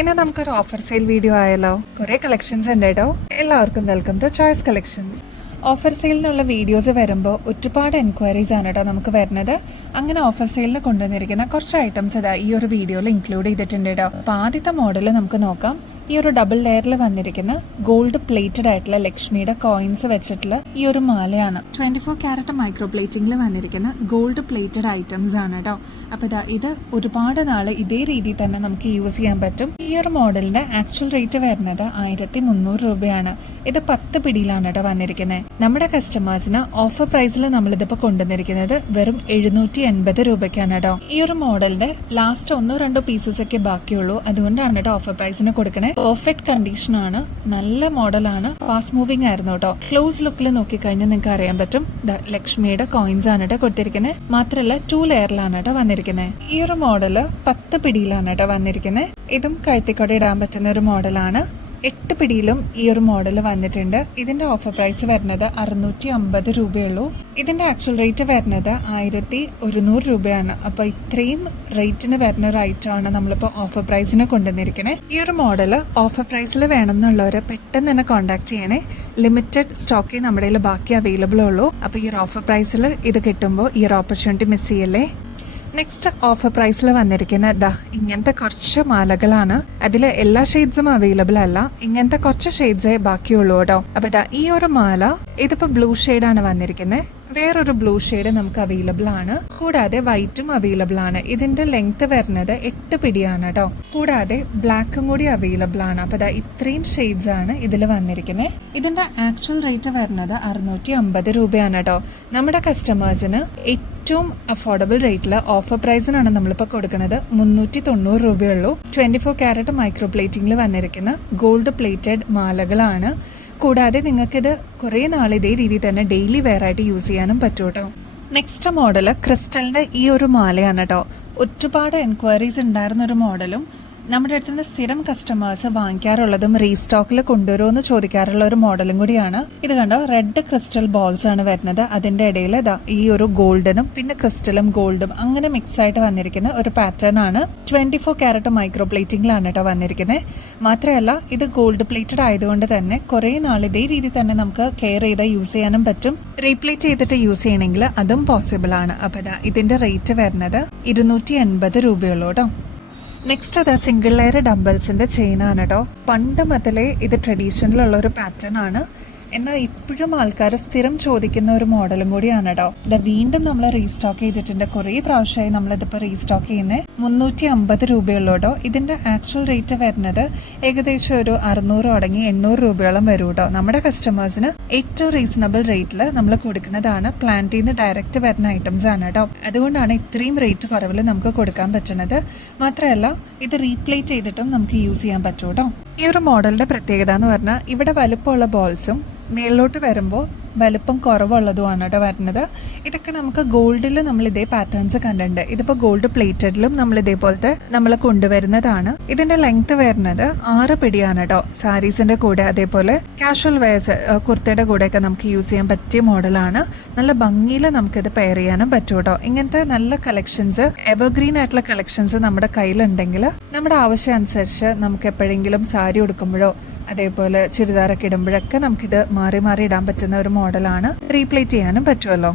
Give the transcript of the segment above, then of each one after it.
ഇന്ന് നമുക്കൊരു offer sale video ആയല്ലോ. കുറെ കളക്ഷൻസ് ഉണ്ട് കേട്ടോ. എല്ലാവർക്കും welcome to Choice Collections. Offer സെയിലിനുള്ള വീഡിയോസ് വരുമ്പോൾ ഒരുപാട് എൻക്വയറീസ് ആണ് കേട്ടോ നമുക്ക് വരുന്നത്. അങ്ങനെ ഓഫർ സെയിലിന് കൊണ്ടുവന്നിരിക്കുന്ന കുറച്ച് ഐറ്റംസ് ഇതാ ഈ ഒരു വീഡിയോയിൽ ഇൻക്ലൂഡ് ചെയ്തിട്ടുണ്ട് കേട്ടോ. അപ്പോൾ ആദ്യത്തെ മോഡൽ നമുക്ക് നോക്കാം. ഈ ഒരു ഡബിൾ ലെയറിൽ വന്നിരിക്കുന്ന ഗോൾഡ് പ്ലേറ്റഡ് ആയിട്ടുള്ള ലക്ഷ്മിയുടെ കോയിൻസ് വെച്ചിട്ടുള്ള ഈ ഒരു മാലയാണ്. 24 ക്യാരറ്റ് മൈക്രോ പ്ലേറ്റിംഗിൽ വന്നിരിക്കുന്ന ഗോൾഡ് പ്ലേറ്റഡ് ഐറ്റംസ് ആണ് കേട്ടോ. അപ്പൊ ഇത് ഒരുപാട് നാള് ഇതേ രീതിയിൽ തന്നെ നമുക്ക് യൂസ് ചെയ്യാൻ പറ്റും. ഈ ഒരു മോഡലിന്റെ ആക്ച്വൽ റേറ്റ് വരുന്നത് 1300 രൂപയാണ്. ഇത് 10 പിടിയിലാണ് കേട്ടോ വന്നിരിക്കുന്നത്. നമ്മുടെ കസ്റ്റമേഴ്സിന് ഓഫർ പ്രൈസിൽ നമ്മളിതിപ്പോ കൊണ്ടുവന്നിരിക്കുന്നത് വെറും 780 രൂപയ്ക്കാണ് കേട്ടോ. ഈ ഒരു മോഡലിന്റെ ലാസ്റ്റ് 1-2 പീസസ് ഒക്കെ ബാക്കിയുള്ളൂ. അതുകൊണ്ടാണ് കേട്ടോ ഓഫർ പ്രൈസിന് കൊടുക്കണേ. പെർഫെക്റ്റ് കണ്ടീഷൻ ആണ്, നല്ല മോഡലാണ്, ഫാസ്റ്റ് മൂവിംഗ് ആയിരുന്നു കേട്ടോ. ക്ലോസ് ലുക്കിൽ നോക്കിക്കഴിഞ്ഞാൽ നിങ്ങൾക്ക് അറിയാൻ പറ്റും ലക്ഷ്മിയുടെ കോയിൻസ് ആണ് കേട്ടോ കൊടുത്തിരിക്കുന്നത്. മാത്രല്ല 2 ലെയറിലാണ് കേട്ടോ വന്നിരിക്കുന്നത്. ഈ ഒരു മോഡല് 10 പിടിയിലാണ് കേട്ടോ വന്നിരിക്കുന്നത്. ഇതും കഴുത്തിക്കൊടി ഇടാൻ പറ്റുന്ന ഒരു മോഡലാണ്. 8 പിടിയിലും ഈ ഒരു മോഡൽ വന്നിട്ടുണ്ട്. ഇതിന്റെ ഓഫർ പ്രൈസ് വരുന്നത് 650 രൂപയുള്ളൂ. ഇതിന്റെ ആക്ച്വൽ റേറ്റ് വരുന്നത് 1100 രൂപയാണ്. അപ്പൊ ഇത്രയും റേറ്റിന് വരുന്ന ഒരു ഐറ്റം ആണ് നമ്മളിപ്പോ ഓഫർ പ്രൈസിന് കൊണ്ടുവന്നിരിക്കുന്നത്. ഈ ഒരു മോഡൽ ഓഫർ പ്രൈസിൽ വേണം എന്നുള്ളവരെ പെട്ടെന്ന് തന്നെ കോൺടാക്ട് ചെയ്യണേ. ലിമിറ്റഡ് സ്റ്റോക്കേ നമ്മുടെ കയ്യിൽ ബാക്കി അവൈലബിൾ ഉള്ളൂ. അപ്പൊ ഈ ഒരു ഓഫർ പ്രൈസിൽ ഇത് കിട്ടുമ്പോൾ ഈ ഒരു ഓപ്പർച്യൂണിറ്റി മിസ് ചെയ്യല്ലേ. നെക്സ്റ്റ് ഓഫർ പ്രൈസിൽ വന്നിരിക്കുന്ന ഇങ്ങനത്തെ കുറച്ച് മാലകളാണ്. അതിൽ എല്ലാ ഷെയ്ഡ്സും അവൈലബിൾ അല്ല, ഇങ്ങനത്തെ കുറച്ച് ഷെയ്ഡ്സേ ബാക്കിയുള്ളൂ കേട്ടോ. അപ്പൊ ഈ ഒരു മാല ഇതിപ്പോ ബ്ലൂ ഷെയ്ഡാണ് വന്നിരിക്കുന്നത്. വേറൊരു ബ്ലൂ ഷെയ്ഡ് നമുക്ക് അവൈലബിൾ ആണ്. കൂടാതെ വൈറ്റും അവൈലബിൾ ആണ്. ഇതിന്റെ ലെങ്ത് വരുന്നത് 8 പിടിയാണ് കേട്ടോ. കൂടാതെ ബ്ലാക്കും കൂടി അവൈലബിൾ ആണ്. അപ്പൊ ഇത്രയും ഷെയ്ഡ്സ് ആണ് ഇതിൽ വന്നിരിക്കുന്നത്. ഇതിന്റെ ആക്ച്വൽ റേറ്റ് വരുന്നത് 650 രൂപയാണ് കേട്ടോ. നമ്മുടെ കസ്റ്റമേഴ്സിന് ഏറ്റവും അഫോർഡബിൾ റേറ്റില് ഓഫർ പ്രൈസിനാണ് നമ്മളിപ്പോൾ കൊടുക്കുന്നത്. 390 രൂപയുള്ളൂ. 24 ക്യാരറ്റ് മൈക്രോ പ്ലേറ്റിംഗിൽ വന്നിരിക്കുന്ന ഗോൾഡ് പ്ലേറ്റഡ് മാലകളാണ്. കൂടാതെ നിങ്ങൾക്കിത് കുറേ നാൾ ഇതേ രീതിയിൽ തന്നെ ഡെയിലി വെയർ ആയിട്ട് യൂസ് ചെയ്യാനും പറ്റും കേട്ടോ. നെക്സ്റ്റ് മോഡല് ക്രിസ്റ്റലിന്റെ ഈ ഒരു മാലയാണ് കേട്ടോ. ഒരുപാട് എൻക്വയറീസ് ഉണ്ടായിരുന്ന ഒരു മോഡലും നമ്മുടെ അടുത്ത് നിന്ന് സ്ഥിരം കസ്റ്റമേഴ്സ് വാങ്ങിക്കാറുള്ളതും റീസ്റ്റോക്കിൽ കൊണ്ടുവരുമെന്ന് ചോദിക്കാറുള്ള ഒരു മോഡലും കൂടിയാണ്. ഇത് കണ്ടോ, റെഡ് ക്രിസ്റ്റൽ ബോൾസ് ആണ് വരുന്നത്. അതിന്റെ ഇടയിൽ ഈ ഒരു ഗോൾഡനും പിന്നെ ക്രിസ്റ്റലും ഗോൾഡും അങ്ങനെ മിക്സ് ആയിട്ട് വന്നിരിക്കുന്ന ഒരു പാറ്റേൺ ആണ്. 24 ക്യാരറ്റ് മൈക്രോ പ്ലേറ്റിംഗിലാണ് കേട്ടോ വന്നിരിക്കുന്നത്. മാത്രമല്ല ഇത് ഗോൾഡ് പ്ലേറ്റഡ് ആയതുകൊണ്ട് തന്നെ കുറെ നാൾ ഇതേ രീതിയിൽ തന്നെ നമുക്ക് കെയർ ചെയ്ത് യൂസ് ചെയ്യാനും പറ്റും. റീപ്ലേറ്റ് ചെയ്തിട്ട് യൂസ് ചെയ്യണമെങ്കിൽ അതും പോസിബിൾ ആണ്. അപ്പൊ ഇതിന്റെ റേറ്റ് വരുന്നത് 280 രൂപയുള്ളൂ കേട്ടോ. നെക്സ്റ്റ് സിംഗിൾ ലെയർ ഡംബൽസിന്റെ ചെയിൻ ആണ് കേട്ടോ. പണ്ട് മുതലേ ഇത് ട്രഡീഷണലുള്ള ഒരു പാറ്റേൺ ആണ്. എന്നാൽ ഇപ്പോഴും ആൾക്കാർ സ്ഥിരം ചോദിക്കുന്ന ഒരു മോഡലും കൂടിയാണ് കേട്ടോ. വീണ്ടും നമ്മൾ റീസ്റ്റോക്ക് ചെയ്തിട്ടുണ്ട്. കുറേ പ്രാവശ്യമായി നമ്മളിതിപ്പോൾ റീസ്റ്റോക്ക് ചെയ്യുന്നത്. 350 രൂപയുള്ളൂ കേട്ടോ. ഇതിന്റെ ആക്ച്വൽ റേറ്റ് വരുന്നത് ഏകദേശം ഒരു 600 തുടങ്ങി 800 രൂപയോളം വരും കേട്ടോ. നമ്മുടെ കസ്റ്റമേഴ്സിന് ഏറ്റവും റീസണബിൾ റേറ്റിൽ നമ്മൾ കൊടുക്കുന്നതാണ്. പ്ലാന്റിൽ നിന്ന് ഡയറക്റ്റ് വരുന്ന ഐറ്റംസ് ആണ് കേട്ടോ. അതുകൊണ്ടാണ് ഇത്രയും റേറ്റ് കുറവിൽ നമുക്ക് കൊടുക്കാൻ പറ്റുന്നത്. മാത്രമല്ല ഇത് റീപ്ലേറ്റ് ചെയ്തിട്ടും നമുക്ക് യൂസ് ചെയ്യാൻ പറ്റും കേട്ടോ. ഈ ഒരു മോഡലിന്റെ പ്രത്യേകത എന്ന് പറഞ്ഞാൽ ഇവിടെ വലുപ്പമുള്ള ബോൾസും മേളിലോട്ട് വരുമ്പോൾ വലുപ്പം കുറവുള്ളതുമാണ് കേട്ടോ വരുന്നത്. ഇതൊക്കെ നമുക്ക് ഗോൾഡിൽ നമ്മൾ ഇതേ പാറ്റേൺസ് കണ്ടിട്ടുണ്ട്. ഇതിപ്പോൾ ഗോൾഡ് പ്ലേറ്റഡിലും നമ്മൾ ഇതേപോലത്തെ നമ്മൾ കൊണ്ടുവരുന്നതാണ്. ഇതിന്റെ ലെങ്ത് വരുന്നത് 6 പിടിയാണ് കേട്ടോ. സാരീസിന്റെ കൂടെ അതേപോലെ കാഷ്വൽ വെയർസ് കുർത്തയുടെ കൂടെയൊക്കെ നമുക്ക് യൂസ് ചെയ്യാൻ പറ്റിയ മോഡലാണ്. നല്ല ഭംഗിയിൽ നമുക്കിത് പെയർ ചെയ്യാനും പറ്റും കേട്ടോ. ഇങ്ങനത്തെ നല്ല കളക്ഷൻസ്, എവർഗ്രീൻ ആയിട്ടുള്ള കളക്ഷൻസ് നമ്മുടെ കയ്യിലുണ്ടെങ്കിൽ നമ്മുടെ ആവശ്യം അനുസരിച്ച് നമുക്ക് എപ്പോഴെങ്കിലും സാരി ഉടുക്കുമ്പോഴോ അതേപോലെ ചുരിദാറൊക്കെ ഇടുമ്പോഴൊക്കെ നമുക്കിത് മാറി മാറി ഇടാൻ പറ്റുന്ന ഒരു മോഡലാണ്. റീപ്ലേറ്റ് ചെയ്യാനും പറ്റുമല്ലോ.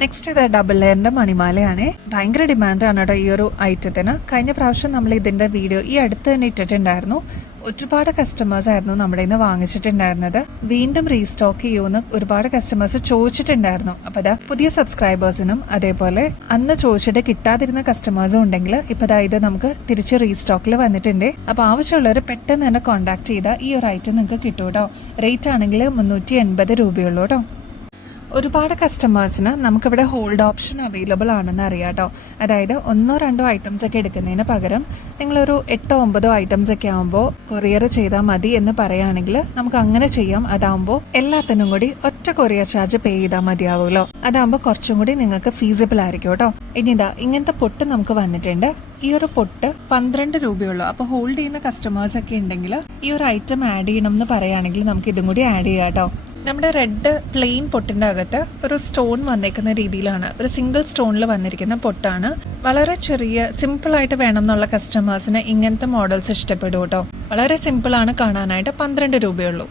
നെക്സ്റ്റ് ഇത് ഡബിൾ ലെയറിന്റെ മണിമാലയാണ്. ഭയങ്കര ഡിമാൻഡാണ് കേട്ടോ ഈ ഒരു ഐറ്റത്തിന്. കഴിഞ്ഞ പ്രാവശ്യം നമ്മൾ ഇതിന്റെ വീഡിയോ ഈ അടുത്ത് തന്നെ ഇട്ടിട്ടുണ്ടായിരുന്നു. ഒരുപാട് കസ്റ്റമേഴ്സ് ആയിരുന്നു നമ്മുടെ ഇന്ന് വാങ്ങിച്ചിട്ടുണ്ടായിരുന്നത്. വീണ്ടും റീസ്റ്റോക്ക് ചെയ്യുമെന്ന് ഒരുപാട് കസ്റ്റമേഴ്സ് ചോദിച്ചിട്ടുണ്ടായിരുന്നു. അപ്പൊ പുതിയ സബ്സ്ക്രൈബേഴ്സിനും അതേപോലെ അന്ന് ചോദിച്ചിട്ട് കിട്ടാതിരുന്ന കസ്റ്റമേഴ്സും ഉണ്ടെങ്കിൽ ഇപ്പൊ ഇത് നമുക്ക് തിരിച്ച് റീസ്റ്റോക്കിൽ വന്നിട്ടുണ്ട്. അപ്പൊ ആവശ്യമുള്ളവർ പെട്ടെന്ന് തന്നെ കോൺടാക്ട് ചെയ്താൽ ഈ ഒരു ഐറ്റം നിങ്ങൾക്ക് കിട്ടും കേട്ടോ. റേറ്റ് ആണെങ്കിൽ 380 രൂപയുള്ളൂ കേട്ടോ. ഒരുപാട് കസ്റ്റമേഴ്സിന് നമുക്കിവിടെ ഹോൾഡ് ഓപ്ഷൻ അവൈലബിൾ ആണെന്ന് അറിയാം കേട്ടോ. അതായത് 1-2 ഐറ്റംസ് ഒക്കെ എടുക്കുന്നതിന് പകരം നിങ്ങളൊരു 8-9 ഐറ്റംസ് ഒക്കെ ആകുമ്പോൾ കൊറിയർ ചെയ്താൽ മതി എന്ന് പറയുകയാണെങ്കിൽ നമുക്ക് അങ്ങനെ ചെയ്യാം. അതാകുമ്പോൾ എല്ലാത്തിനും കൂടി ഒറ്റ കൊറിയർ ചാർജ് പേ ചെയ്താൽ മതിയാവുമല്ലോ. അതാകുമ്പോൾ കുറച്ചും കൂടി നിങ്ങൾക്ക് ഫീസിബിൾ ആയിരിക്കും കേട്ടോ. ഇനി ഇങ്ങനത്തെ പൊട്ട് നമുക്ക് വന്നിട്ടുണ്ട്. ഈ ഒരു പൊട്ട് 12 രൂപയുള്ളൂ. അപ്പൊ ഹോൾഡ് ചെയ്യുന്ന കസ്റ്റമേഴ്സ് ഒക്കെ ഉണ്ടെങ്കിൽ ഈ ഒരു ഐറ്റം ആഡ് ചെയ്യണം എന്ന് പറയുകയാണെങ്കിൽ നമുക്ക് ഇതും കൂടി ആഡ് ചെയ്യാം കേട്ടോ. നമ്മുടെ റെഡ് പ്ലെയിൻ പൊട്ടിൻ്റെ അകത്ത് ഒരു സ്റ്റോൺ വന്നേക്കുന്ന രീതിയിലാണ്, ഒരു സിംഗിൾ സ്റ്റോണിൽ വന്നിരിക്കുന്ന പൊട്ടാണ്. വളരെ ചെറിയ സിമ്പിളായിട്ട് വേണം എന്നുള്ള കസ്റ്റമേഴ്സിന് ഇങ്ങനത്തെ മോഡൽസ് ഇഷ്ടപ്പെടും കേട്ടോ. വളരെ സിമ്പിളാണ് കാണാനായിട്ട്, 12 രൂപയുള്ളൂ.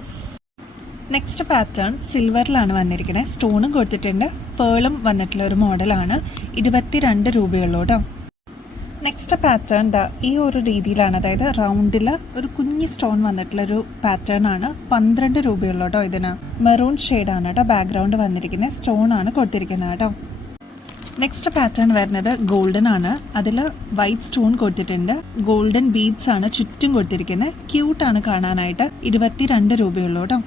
നെക്സ്റ്റ് പാറ്റേൺ സിൽവറിലാണ് വന്നിരിക്കുന്നത്, സ്റ്റോണും കൊടുത്തിട്ടുണ്ട്, പേളും വന്നിട്ടുള്ള ഒരു മോഡലാണ്. 22 രൂപയുള്ളൂ കേട്ടോ. നെക്സ്റ്റ് പാറ്റേൺ ഈ ഒരു രീതിയിലാണ്, അതായത് റൗണ്ടിൽ ഒരു കുഞ്ഞ് സ്റ്റോൺ വന്നിട്ടുള്ളൊരു പാറ്റേൺ ആണ്. 12 രൂപയുള്ളൂ കേട്ടോ. ഇതിന് മെറൂൺ ഷെയ്ഡാണ് കേട്ടോ ബാക്ക്ഗ്രൗണ്ട് വന്നിരിക്കുന്നത്, സ്റ്റോൺ ആണ് കൊടുത്തിരിക്കുന്നത് കേട്ടോ. നെക്സ്റ്റ് പാറ്റേൺ വരുന്നത് ഗോൾഡൻ ആണ്, അതിൽ വൈറ്റ് സ്റ്റോൺ കൊടുത്തിട്ടുണ്ട്, ഗോൾഡൻ ബീഡ്സ് ആണ് ചുറ്റും കൊടുത്തിരിക്കുന്നത്. ക്യൂട്ടാണ് കാണാനായിട്ട്. 22 രൂപയുള്ളൂ കേട്ടോ.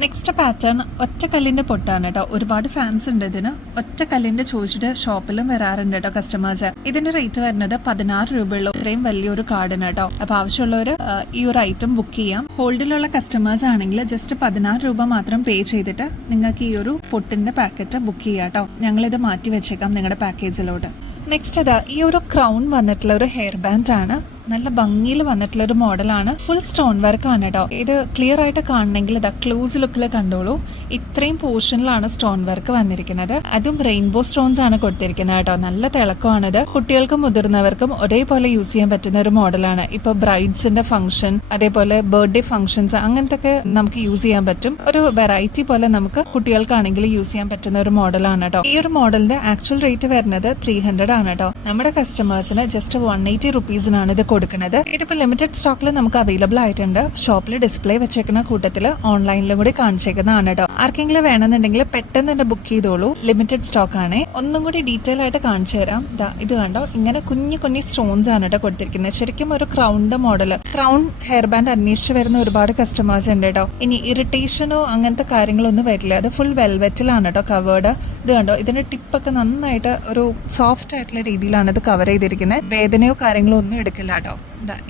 നെക്സ്റ്റ് പാറ്റേൺ ഒറ്റക്കല്ലിന്റെ പൊട്ടാണ് കേട്ടോ. ഒരുപാട് ഫാൻസ് ഉണ്ട് ഇതിന്. ഒറ്റക്കല്ലിന്റെ ചോദിച്ചിട്ട് ഷോപ്പിലും വരാറുണ്ട് കേട്ടോ കസ്റ്റമേഴ്സ്. ഇതിന്റെ റേറ്റ് വരുന്നത് 16 രൂപയുള്ളൂ. ഇത്രയും വലിയൊരു കാർഡിന് കേട്ടോ. അപ്പൊ ആവശ്യമുള്ളവർ ഈ ഒരു ഐറ്റം ബുക്ക് ചെയ്യാം. ഹോൾഡിലുള്ള കസ്റ്റമേഴ്സ് ആണെങ്കിൽ ജസ്റ്റ് 16 രൂപ മാത്രം പേ ചെയ്തിട്ട് നിങ്ങൾക്ക് ഈ ഒരു പൊട്ടിന്റെ പാക്കറ്റ് ബുക്ക് ചെയ്യാം കേട്ടോ. ഞങ്ങളിത് മാറ്റി വെച്ചേക്കാം നിങ്ങളുടെ പാക്കേജിലോട്ട്. നെക്സ്റ്റ് ഈ ഒരു ക്രൗൺ വന്നിട്ടുള്ള ഒരു ഹെയർ ബാൻഡ് ആണ്. നല്ല ഭംഗിയിൽ വന്നിട്ടുള്ള ഒരു മോഡലാണ്. ഫുൾ സ്റ്റോൺ വർക്ക് ആണ് കേട്ടോ. ഇത് ക്ലിയർ ആയിട്ട് കാണണമെങ്കിൽ ക്ലോസ് ലുക്കിൽ കണ്ടോളൂ. ഇത്രയും പോർഷനിലാണ് സ്റ്റോൺ വർക്ക് വന്നിരിക്കുന്നത്. അതും റെയിൻബോ സ്റ്റോൺസ് ആണ് കൊടുത്തിരിക്കുന്നത് കേട്ടോ. നല്ല തിളക്കമാണിത്. കുട്ടികൾക്കും മുതിർന്നവർക്കും ഒരേപോലെ യൂസ് ചെയ്യാൻ പറ്റുന്ന ഒരു മോഡലാണ്. ഇപ്പൊ ബ്രൈഡ്സിന്റെ ഫംഗ്ഷൻ, അതേപോലെ ബർത്ത്ഡേ ഫംഗ്ഷൻസ്, അങ്ങനത്തെ നമുക്ക് യൂസ് ചെയ്യാൻ പറ്റും. ഒരു വെറൈറ്റി പോലെ നമുക്ക് കുട്ടികൾക്കാണെങ്കിൽ യൂസ് ചെയ്യാൻ പറ്റുന്ന ഒരു മോഡലാണ് കേട്ടോ. ഈ ഒരു മോഡലിന്റെ ആക്ച്വൽ റേറ്റ് വരുന്നത് 300 ആണ് കേട്ടോ. നമ്മുടെ കസ്റ്റമേഴ്സിന് ജസ്റ്റ് 180 റുപ്പീസിനാണ് ഇത് കൊടുക്കുന്നത്. ഇതിപ്പോ ലിമിറ്റഡ് സ്റ്റോക്കിൽ നമുക്ക് അവൈലബിൾ ആയിട്ടുണ്ട്. ഷോപ്പിൽ ഡിസ്പ്ലേ വെച്ചേക്കുന്ന കൂട്ടത്തിൽ ഓൺലൈനിലും കൂടി കാണിച്ചേക്കുന്നതാണ് കേട്ടോ. ആർക്കെങ്കിലും വേണമെന്നുണ്ടെങ്കിൽ പെട്ടെന്ന് തന്നെ ബുക്ക് ചെയ്തോളൂ. ലിമിറ്റഡ് സ്റ്റോക്ക് ആണ്. ഒന്നും കൂടി ഡീറ്റെയിൽ ആയിട്ട് കാണിച്ചു തരാം. ഇത് കണ്ടോ, ഇങ്ങനെ കുഞ്ഞു കുഞ്ഞു സ്റ്റോൺസ് ആണ് കേട്ടോ കൊടുത്തിരിക്കുന്നത്. ശരിക്കും ഒരു ക്രൗണിന്റെ മോഡൽ. ക്രൗൺ ഹെയർ ബാൻഡ് അന്വേഷിച്ച് വരുന്ന ഒരുപാട് കസ്റ്റമേഴ്സ് ഉണ്ട് കേട്ടോ. ഇനി ഇറിറ്റേഷനോ അങ്ങനത്തെ കാര്യങ്ങളൊന്നും വരില്ല. അത് ഫുൾ വെൽവെറ്റിലാണ് കേട്ടോ കവേർഡ്. ഇത് കണ്ടോ, ഇതിന്റെ ടിപ്പൊക്കെ നന്നായിട്ട് ഒരു സോഫ്റ്റ് ആയിട്ടുള്ള രീതിയിലാണ് ഇത് കവർ ചെയ്തിരിക്കുന്നത്. വേദനയോ കാര്യങ്ങളോ ഒന്നും എടുക്കില്ല കേട്ടോ.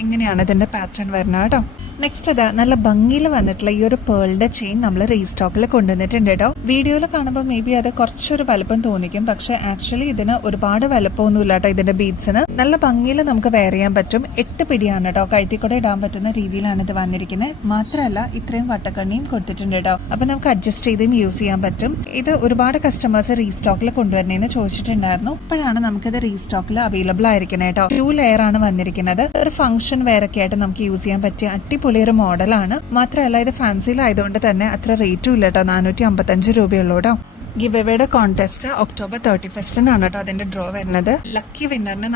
ഇങ്ങനെയാണ് ഇതിന്റെ പാറ്റേൺ വരുന്നത് കേട്ടോ. നെക്സ്റ്റ് നല്ല ഭംഗിയിൽ വന്നിട്ടുള്ള ഈ ഒരു പേളിന്റെ ചെയിൻ നമ്മൾ റീസ്റ്റോക്കിൽ കൊണ്ടുവന്നിട്ടുണ്ട് കേട്ടോ. വീഡിയോയിൽ കാണുമ്പോൾ മേ ബി അത് കുറച്ചൊരു വലുപ്പം തോന്നിക്കും, പക്ഷെ ആക്ച്വലി ഇതിന് ഒരുപാട് വലുപ്പമൊന്നും ഇല്ല കേട്ടോ. ഇതിന്റെ ബീഡ്സിന് നല്ല ഭംഗിയിൽ നമുക്ക് വെയർ ചെയ്യാൻ പറ്റും. 8 പിടിയാണ് കേട്ടോ. കഴുത്തിൽ കൂടെ ഇടാൻ പറ്റുന്ന രീതിയിലാണ് ഇത് വന്നിരിക്കുന്നത്. മാത്രമല്ല ഇത്രയും വട്ടക്കണ്ണിയും കൊടുത്തിട്ടുണ്ട് കേട്ടോ. അപ്പൊ നമുക്ക് അഡ്ജസ്റ്റ് ചെയ്തും യൂസ് ചെയ്യാൻ പറ്റും. ഇത് ഒരുപാട് കസ്റ്റമേഴ്സ് റീസ്റ്റോക്കിൽ കൊണ്ടുവരുന്നതെന്ന് ചോദിച്ചിട്ടുണ്ടായിരുന്നു. ഇപ്പോഴാണ് നമുക്കിത് റീസ്റ്റോക്കിൽ അവൈലബിൾ ആയിരിക്കുന്നത് കേട്ടോ. 2 ലെയർ ആണ് വന്നിരിക്കുന്നത്. ഒരു ഫംഗ്ഷൻ വെയർ ഒക്കെ ആയിട്ട് നമുക്ക് യൂസ് ചെയ്യാൻ പറ്റിയ അടിപൊളിയൊരു മോഡലാണ്. മാത്രമല്ല ഇത് ഫാൻസിയിലായതുകൊണ്ട് തന്നെ അത്ര റേറ്റും ഇല്ല കേട്ടോ. 455 രൂപയുള്ളൂ കേട്ടോ. ഗിവ് എവേയുടെ കോൺടെസ്റ്റ് ഒക്ടോബർ 31 കേട്ടോ അതിന്റെ ഡ്രോ വരുന്നത്. ലക്കി വിന്നറിന്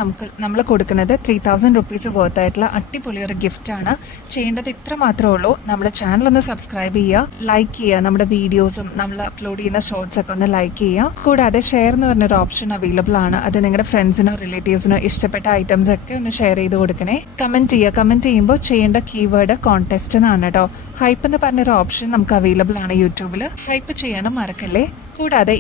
നമ്മൾ കൊടുക്കുന്നത് 3000 റുപ്പീസ് വർത്ത് ആയിട്ടുള്ള അടിപൊളി ഒരു ഗിഫ്റ്റ് ആണ്. ചെയ്യേണ്ടത് ഇത്ര മാത്രമേ ഉള്ളൂ. നമ്മുടെ ചാനൽ ഒന്ന് സബ്സ്ക്രൈബ് ചെയ്യുക, ലൈക്ക് ചെയ്യുക, നമ്മുടെ വീഡിയോസും നമ്മൾ അപ്ലോഡ് ചെയ്യുന്ന ഷോർട്സ് ഒക്കെ ഒന്ന് ലൈക്ക് ചെയ്യുക. കൂടാതെ ഷെയർ എന്ന് പറഞ്ഞൊരു ഓപ്ഷൻ അവൈലബിൾ ആണ്. അത് നിങ്ങളുടെ ഫ്രണ്ട്സിനോ റിലേറ്റീവ്സിനോ ഇഷ്ടപ്പെട്ട ഐറ്റംസ് ഒക്കെ ഒന്ന് ഷെയർ ചെയ്ത് കൊടുക്കണേ. കമന്റ് ചെയ്യുക. കമന്റ് ചെയ്യുമ്പോൾ ചെയ്യേണ്ട കീവേഡ് കോൺടെസ്റ്റ് എന്നാണ് കേട്ടോ. ഹൈപ്പ് എന്ന് പറഞ്ഞൊരു ഓപ്ഷൻ നമുക്ക് അവൈലബിൾ ആണ് യൂട്യൂബിൽ. ഹൈപ്പ് ചെയ്യാനും മറക്കല്ലേ. കൂടാതെ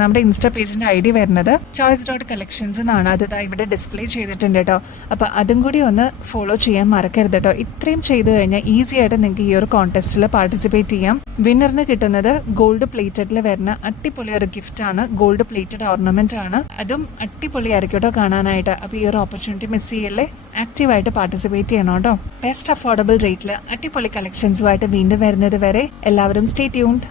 നമ്മുടെ ഇൻസ്റ്റാ പേജിന്റെ ID വരുന്നത് choice.collections എന്നാണ്. അത് ഇവിടെ ഡിസ്പ്ലേ ചെയ്തിട്ടുണ്ട് കേട്ടോ. അപ്പൊ അതും കൂടി ഒന്ന് ഫോളോ ചെയ്യാൻ മറക്കരുത് കേട്ടോ. ഇത്രയും ചെയ്തു കഴിഞ്ഞാൽ ഈസി ആയിട്ട് നിങ്ങൾക്ക് ഈ ഒരു കോൺടെസ്റ്റിൽ പാർട്ടിസിപ്പേറ്റ് ചെയ്യാം. വിന്നറിന് കിട്ടുന്നത് ഗോൾഡ് പ്ലേറ്റഡിൽ വരുന്ന അടിപൊളി ഒരു ഗിഫ്റ്റ് ആണ്. ഗോൾഡ് പ്ലേറ്റഡ് ഓർണമെന്റ് ആണ്. അതും അടിപൊളിയായിരിക്കും കേട്ടോ കാണാനായിട്ട്. അപ്പൊ ഈ ഒരു ഓപ്പർച്യൂണിറ്റി മിസ് ചെയ്യല്ലേ. ആക്റ്റീവായിട്ട് പാർട്ടിസിപ്പേറ്റ് ചെയ്യണം കേട്ടോ. ബെസ്റ്റ് അഫോർഡബിൾ റേറ്റിൽ അടിപൊളി കളക്ഷൻസുമായിട്ട് വീണ്ടും വരുന്നത് വരെ എല്ലാവരും സ്റ്റേ ട്യൂൺഡ്.